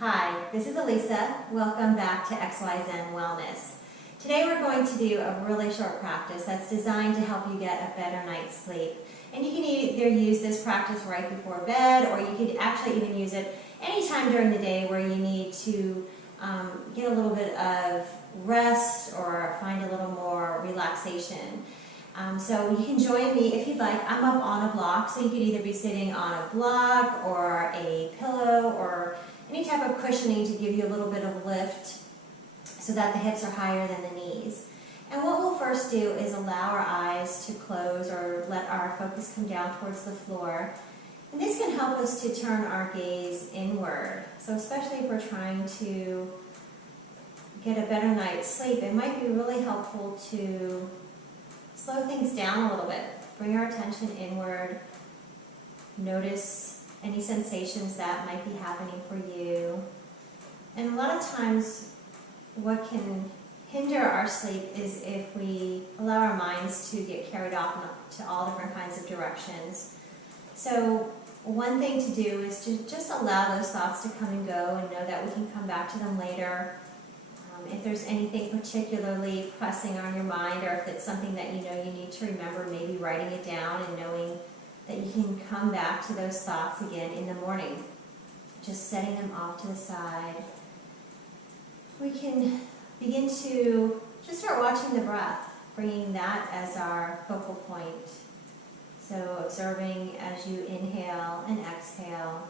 Hi, this is Elisa. Welcome back to XYZ Wellness. Today we're going to do a really short practice that's designed to help you get a better night's sleep. And you can either use this practice right before bed, or you could actually even use it anytime during the day where you need to get a little bit of rest or find a little more relaxation. So you can join me if you'd like. I'm up on a block, so you could either be sitting on a block or a pillow or any type of cushioning to give you a little bit of lift so that the hips are higher than the knees. And what we'll first do is allow our eyes to close or let our focus come down towards the floor. And this can help us to turn our gaze inward. So especially if we're trying to get a better night's sleep, it might be really helpful to slow things down a little bit. Bring our attention inward. Notice any sensations that might be happening for you. And a lot of times what can hinder our sleep is if we allow our minds to get carried off to all different kinds of directions. So one thing to do is to just allow those thoughts to come and go and know that we can come back to them later. If there's anything particularly pressing on your mind, or if it's something that you know you need to remember, maybe writing it down and knowing that you can come back to those thoughts again in the morning. Just setting them off to the side. We can begin to just start watching the breath, bringing that as our focal point. So observing as you inhale and exhale.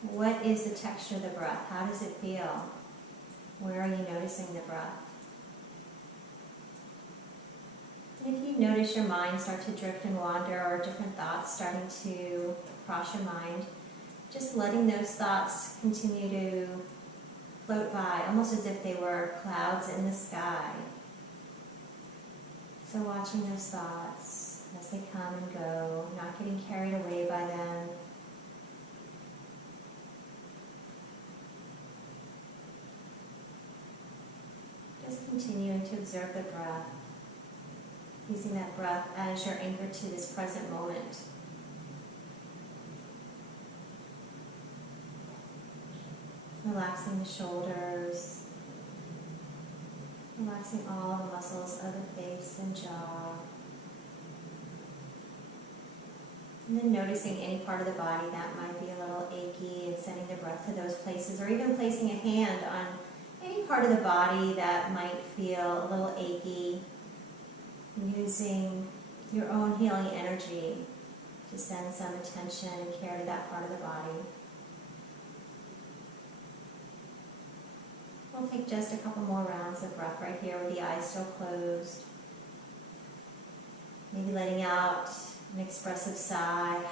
What is the texture of the breath? How does it feel? Where are you noticing the breath? And if you notice your mind start to drift and wander, or different thoughts starting to cross your mind, just letting those thoughts continue to float by, almost as if they were clouds in the sky. So watching those thoughts as they come and go, not getting carried away by them. Just continuing to observe the breath, using that breath as your anchor to this present moment. Relaxing the shoulders, relaxing all the muscles of the face and jaw. And then noticing any part of the body that might be a little achy, and sending the breath to those places, or even placing a hand on any part of the body that might feel a little achy, using your own healing energy to send some attention and care to that part of the body. We'll take just a couple more rounds of breath right here with the eyes still closed. Maybe letting out an expressive sigh.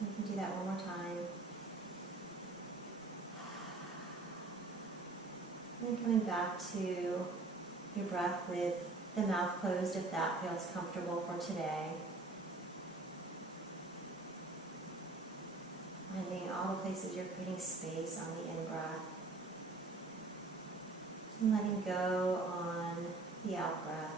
You can do that one more time. And then coming back to your breath with the mouth closed if that feels comfortable for today. Finding all the places you're creating space on the in-breath. And letting go on the out-breath.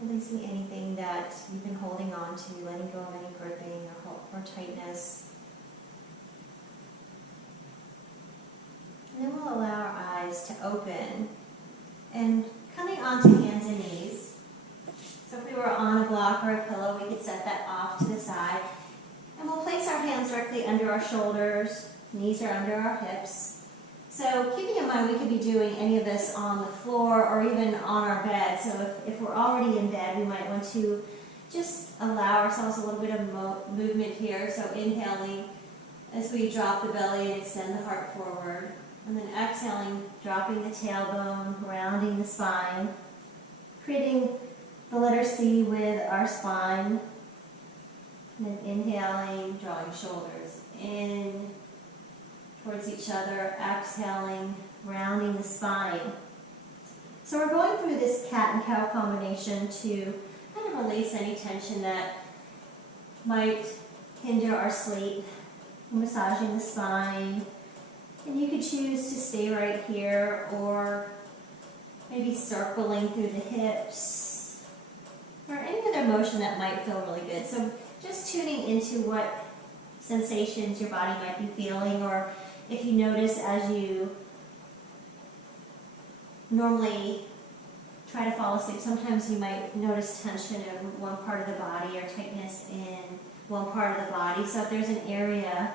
Releasing anything that you've been holding on to, letting go of any gripping or tightness. And then we'll allow our eyes to open and coming onto hands and knees. So if we were on a block or a pillow, we could set that off to the side. And we'll place our hands directly under our shoulders, knees are under our hips. So keeping in mind we could be doing any of this on the floor or even on our bed. So if we're already in bed, we might want to just allow ourselves a little bit of movement here. So inhaling as we drop the belly and extend the heart forward. And then exhaling, dropping the tailbone, rounding the spine, creating the letter C with our spine. And then inhaling, drawing shoulders in towards each other, exhaling, rounding the spine. So we're going through this cat and cow combination to kind of release any tension that might hinder our sleep, massaging the spine. And you could choose to stay right here, or maybe circling through the hips, or any other motion that might feel really good. So just tuning into what sensations your body might be feeling, or if you notice as you normally try to fall asleep, sometimes you might notice tension in one part of the body or tightness in one part of the body. So if there's an area,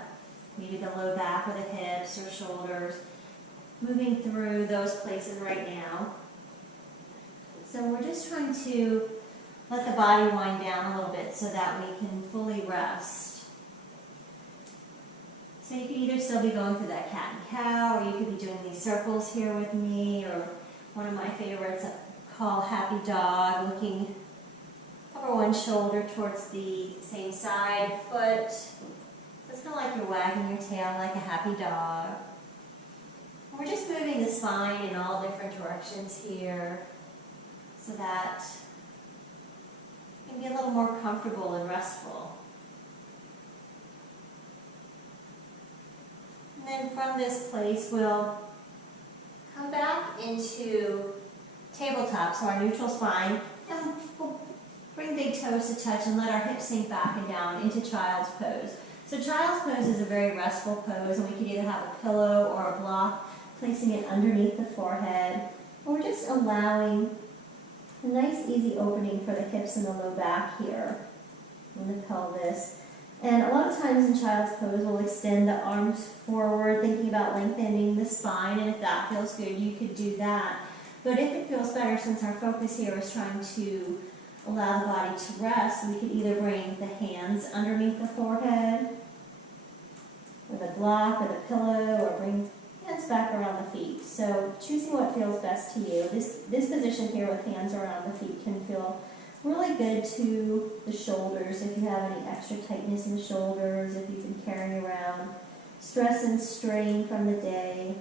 maybe the low back or the hips or shoulders, moving through those places right now. So we're just trying to let the body wind down a little bit so that we can fully rest. So you can either still be going through that cat and cow, or you could be doing these circles here with me, or one of my favorites called happy dog, looking over one shoulder towards the same side foot. It's kind of like you're wagging your tail like a happy dog. And we're just moving the spine in all different directions here so that you can be a little more comfortable and restful. And then from this place, we'll come back into tabletop, so our neutral spine, and we'll bring big toes to touch and let our hips sink back and down into child's pose. So child's pose is a very restful pose, and we could either have a pillow or a block, placing it underneath the forehead, or we're just allowing a nice easy opening for the hips and the low back here, and the pelvis. And a lot of times in child's pose, we'll extend the arms forward, thinking about lengthening the spine, and if that feels good, you could do that. But if it feels better, since our focus here is trying to allow the body to rest, we could either bring the hands underneath the forehead, or the block, or the pillow, or bring hands back around the feet. So choosing what feels best to you. This position here with hands around the feet can feel really good to the shoulders if you have any extra tightness in the shoulders, if you've been carrying around stress and strain from the day.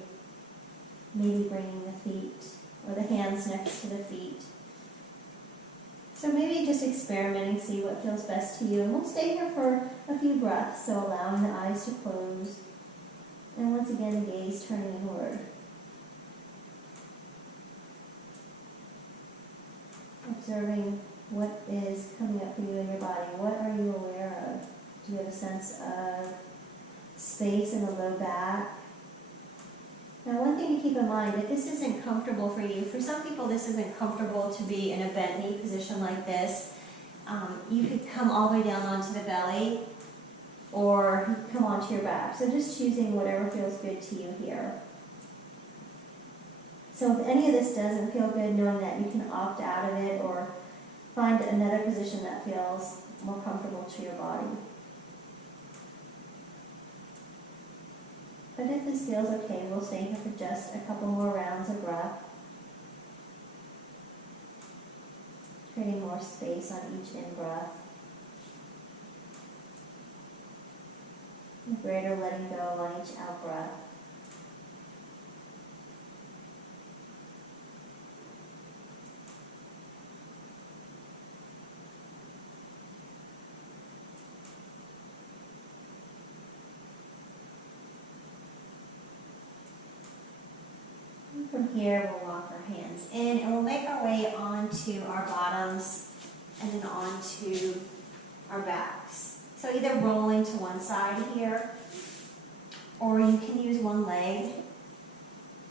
Maybe bringing the feet or the hands next to the feet. So maybe just experimenting, see what feels best to you. And we'll stay here for a few breaths, so allowing the eyes to close. And once again, the gaze turning inward. Observing what is coming up for you in your body. What are you aware of? Do you have a sense of space in the low back? Now, one thing to keep in mind, if this isn't comfortable for you, for some people this isn't comfortable to be in a bent knee position like this, you could come all the way down onto the belly or come onto your back. So just choosing whatever feels good to you here. So if any of this doesn't feel good, knowing that you can opt out of it or find another position that feels more comfortable to your body. But if this feels okay, we'll stay here for just a couple more rounds of breath, creating more space on each in-breath. And greater letting go on each out-breath. From here, we'll walk our hands in, and we'll make our way onto our bottoms and then onto our backs. So either rolling to one side here, or you can use one leg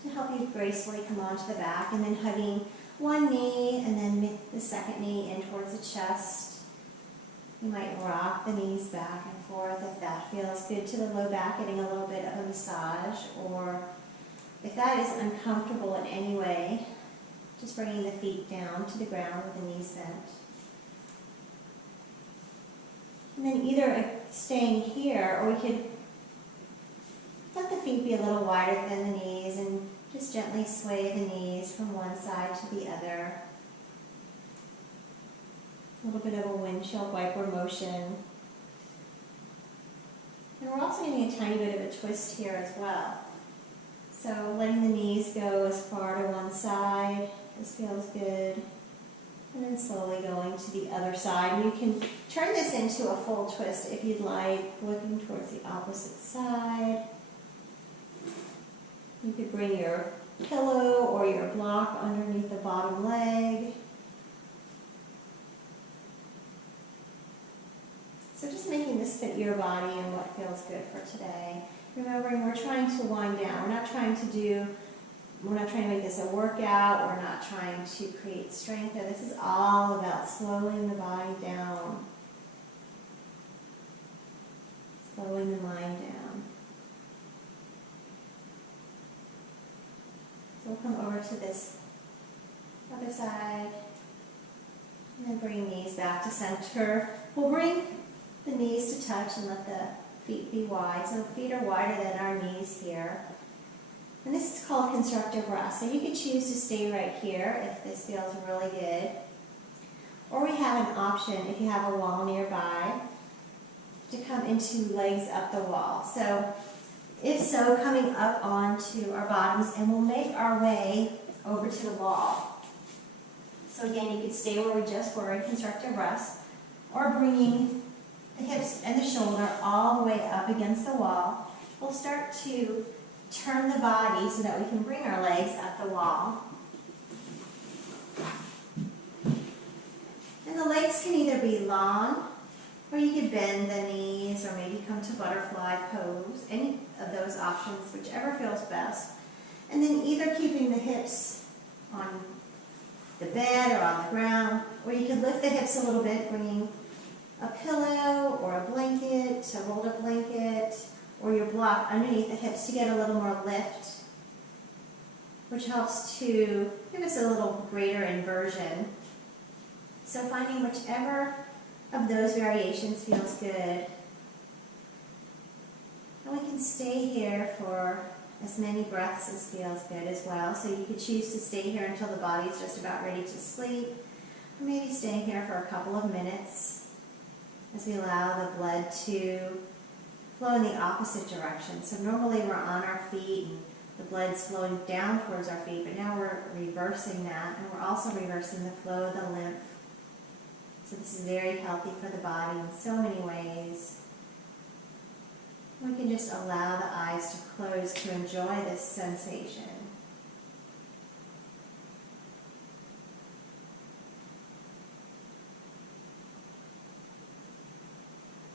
to help you gracefully come onto the back, and then hugging one knee and then the second knee in towards the chest. You might rock the knees back and forth if that feels good to the low back, getting a little bit of a massage, or if that is uncomfortable in any way, just bringing the feet down to the ground with the knees bent. And then either staying here, or we could let the feet be a little wider than the knees and just gently sway the knees from one side to the other. A little bit of a windshield wiper motion. And we're also getting a tiny bit of a twist here as well. So letting the knees go as far to one side, this feels good, and then slowly going to the other side. You can turn this into a full twist if you'd like, looking towards the opposite side. You could bring your pillow or your block underneath the bottom leg. So So just making this fit your body and what feels good for today. Remembering we're trying to wind down. We're not trying to make this a workout. We're not trying to create strength. This is all about slowing the body down. Slowing the mind down. So we'll come over to this other side. And then bring knees back to center. We'll bring the knees to touch and let the feet be wide. So feet are wider than our knees here. And this is called constructive rest. So you can choose to stay right here if this feels really good. Or we have an option, if you have a wall nearby, to come into legs up the wall. So if so, coming up onto our bottoms, and we'll make our way over to the wall. So again, you could stay where we just were in constructive rest, or bringing the hips and the shoulder all the way up against the wall. We'll start to turn the body so that we can bring our legs up the wall. And the legs can either be long, or you could bend the knees, or maybe come to butterfly pose. Any of those options, whichever feels best. And then either keeping the hips on the bed or on the ground, or you could lift the hips a little bit, bringing a pillow or a blanket, a rolled up blanket, or your block underneath the hips to get a little more lift, which helps to give us a little greater inversion. So finding whichever of those variations feels good. And we can stay here for as many breaths as feels good as well. So you could choose to stay here until the body is just about ready to sleep, or maybe stay here for a couple of minutes as we allow the blood to flow in the opposite direction. So normally we're on our feet and the blood's flowing down towards our feet, but now we're reversing that, and we're also reversing the flow of the lymph. So this is very healthy for the body in so many ways. We can just allow the eyes to close to enjoy this sensation.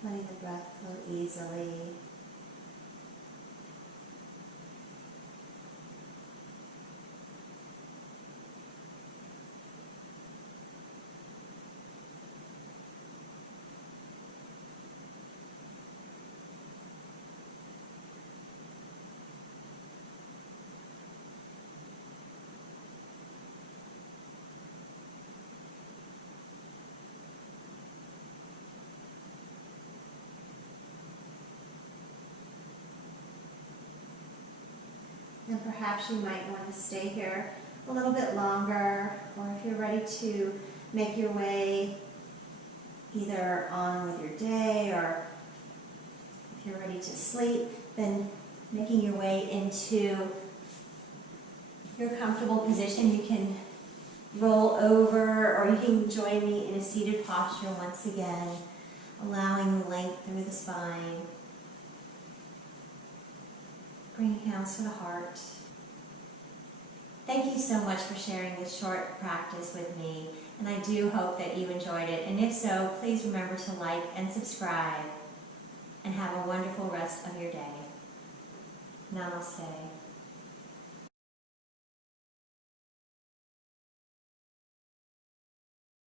Letting the breath flow easily. And perhaps you might want to stay here a little bit longer, or if you're ready to make your way either on with your day, or if you're ready to sleep, then making your way into your comfortable position. You can roll over, or you can join me in a seated posture once again, allowing length through the spine. Bringing hands to the heart. Thank you so much for sharing this short practice with me, and I do hope that you enjoyed it. And if so, please remember to like and subscribe, and have a wonderful rest of your day. Namaste.